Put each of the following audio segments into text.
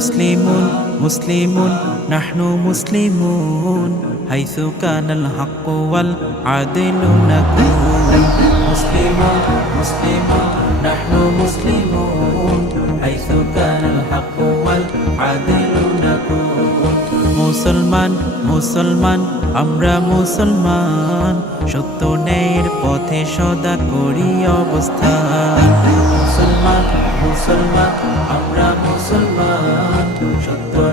মুসলিমুন মুসলিমুন, নাহনু মুসলিমুন, হাইসু কানাল হক ওয়াল আদিলু নাকুন মুসলিমুন মুসলিমুন আমরা মুসলমান সত্য ন্যায়ের পথে সদা করি অবস্থান। মুসলমান মুসলমান, আমরা মুসলমান।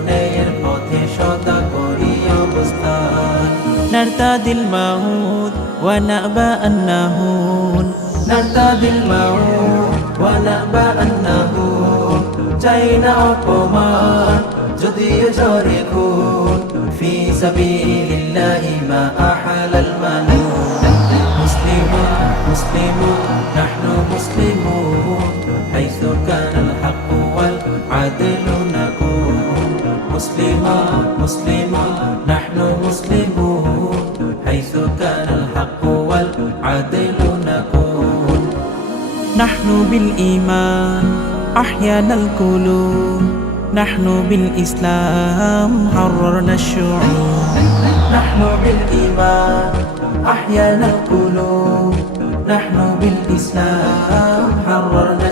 ন্যায়ের পথে সদা করি অবস্থান نرتدي الموت ونأبى أن نهون نرتدي الموت ونأبى أن نهون চাই না অপমান যদিও ঝরে খুন ফি সাবিলিল্লাহি মা আহালাল মানুন মুসলিমুন মুসলিমুন নাহনু মুসলিমুন হাইসু কানাল হক ওয়াল আদলু নাকুন مسلمون نحن مسلمون حيث كان الحق والعدل نكون. نحن بالإيمان أحيانا القلوب نحن بالإسلام حررنا الشعوب. نحن بالإيمان أحيانا القلوب نحن بالإسلام حررنا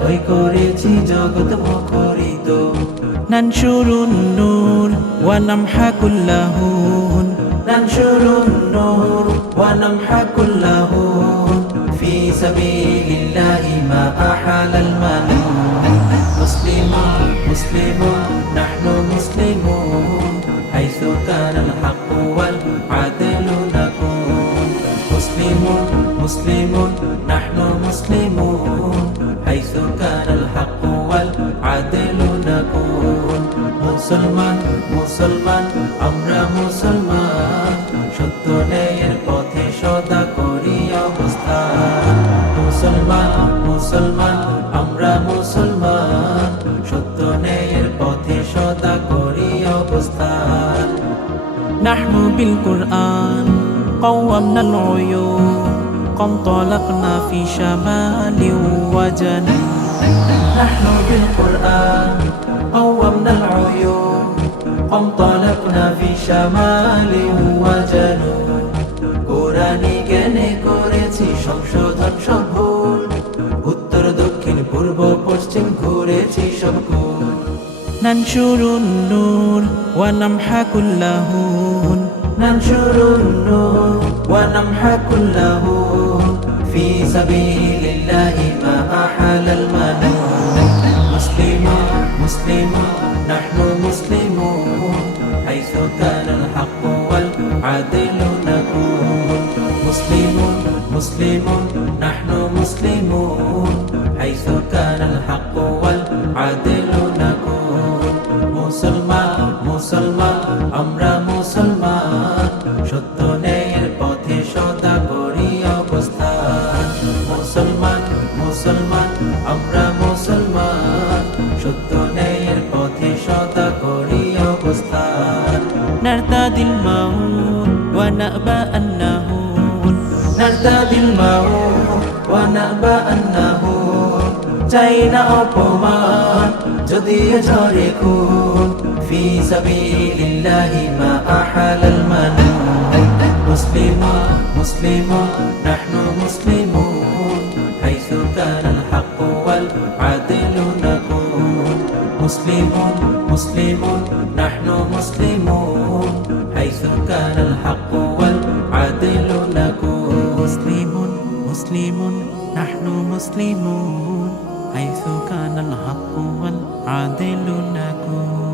ইসলামিয়া বই করেছি জগৎ মুখরিত ننشر النور ونمحى كل هون ننشر النور ونمحى كل هون في سبيل الله ما أحال المنون مسلمون مسلمون نحن مسلمون مسلمون مسلمون نحن مسلمون حيث كان الحق والعدل نكون মুসলমান মুসলমান আমরা মুসলমান সত্য ন্যায়ের পথে সদা করি অবস্থান মুসলমান মুসলমান আমরা মুসলমান সত্য ন্যায়ের পথে সদা করি অবস্থান نحن بالقرآن قومنا العيون قم طلقنا في شمال وجنوب نحن بالقرآن قومنا العيون قم طلقنا في شمال وجنوب কোরআনি জ্ঞানে করেছি সংশোধন সব ভুল উত্তর দক্ষিণ পূর্ব পশ্চিম ঘুরেছি সব কুল ننشر النور ونمحى كل هون ننشر النور ونمحى كل هون في سبيل الله ما أحال المنون. مسلمون مسلمون نحن مسلمون حيث كان الحق والعدل نكون. مسلمون مسلمون نحن مسلمون حيث كان الحق والعدل نكون. আমরা মুসলমান সত্য ন্যায়ের পথে সদা করি অবস্থান মুসলমান মুসলমান আমরা মুসলমান সত্য ন্যায়ের পথে সদা করি অবস্থান نرتدي الموت ونأبى أن نهون نرتدي الموت ونأبى أن نهون চাই না অপমান যদিও ঝরে খুন في سبيل الله ما أحل المنون مسلمون مسلمون نحن مسلمون. حيث كان الحق والعدل نكون مسلمون مسلمون نحن مسلمون. حيث كان الحق والعدل نكون مسلمون مسلمون نحن مسلمون. حيث كان الحق والعدل نكون